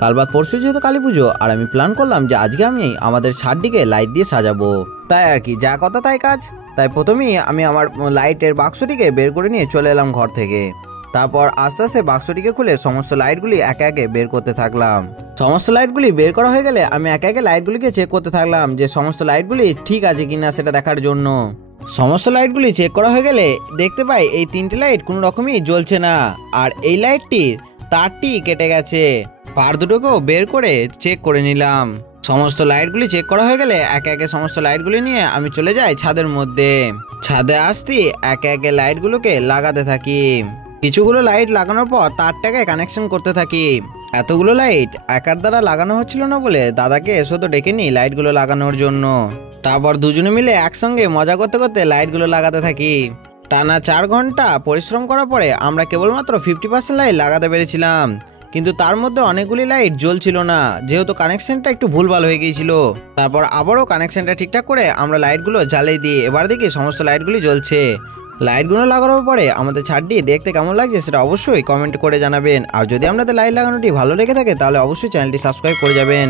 কাল বাদ পরশু যেহেতু কালী পুজো, আর আমি প্ল্যান করলাম যে আজকে আমি আমাদের ছাদটিকে লাইট দিয়ে সাজাবো। তাই আর কি, যা কথা তাই কাজ। তাই প্রথমেই আমি আমার লাইটের বাক্সটিকে বের করে নিয়ে চলে এলাম ঘর থেকে। তারপর আস্তে আস্তে বাক্সটিকে খুলে সমস্ত লাইটগুলি একে একে বের করতে থাকলাম। সমস্ত লাইটগুলি বের করা হয়ে গেলে আমি একে একে লাইটগুলিকে চেক করতে থাকলাম যে সমস্ত লাইটগুলি ঠিক আছে কিনা সেটা দেখার জন্য। সমস্ত লাইটগুলি চেক করা হয়ে গেলে দেখতে পাই এই তিনটে লাইট কোনো রকমই জ্বলছে না, আর এই লাইটটির তারটি কেটে গেছে। পার দুটোকেও বের করে চেক করে নিলাম। সমস্ত লাইটগুলি চেক করা হয়ে গেলে একে একে সমস্ত লাইটগুলি নিয়ে আমি চলে যাই ছাদের মধ্যে। ছাদে আসতেই একে একে লাইটগুলোকে লাগাতে থাকি। কিছুগুলো লাইট লাগানোর পর তারটাকে কানেকশন করতে থাকি। এতগুলো লাইট একার দ্বারা লাগানো হচ্ছিল না বলে দাদাকে এসো তো ডেকে নিই লাইটগুলো লাগানোর জন্য। তারপর দুজনে মিলে একসঙ্গে মজা করতে করতে লাইটগুলো লাগাতে থাকি। টানা 4 ঘন্টা পরিশ্রম করার পরে আমরা কেবলমাত্র 50% লাইট লাগাতে পেরেছিলাম, কিন্তু তার মধ্যে অনেকগুলি লাইট জ্বলছিল না, যেহেতু কানেকশনটা একটু ভুলভাল হয়ে গিয়েছিল। তারপর আবারও কানেকশনটা ঠিকঠাক করে আমরা লাইটগুলো জ্বালিয়ে দিই। এবার দেখি সমস্ত লাইটগুলি জ্বলছে। লাইটগুলো লাগানোর পরে আমাদের ছাদটি দেখতে কেমন লাগছে সেটা অবশ্যই কমেন্ট করে জানাবেন। আর যদি আপনাদের লাইট লাগানোটি ভালো লেগে থাকে তাহলে অবশ্যই চ্যানেলটি সাবস্ক্রাইব করে যাবেন।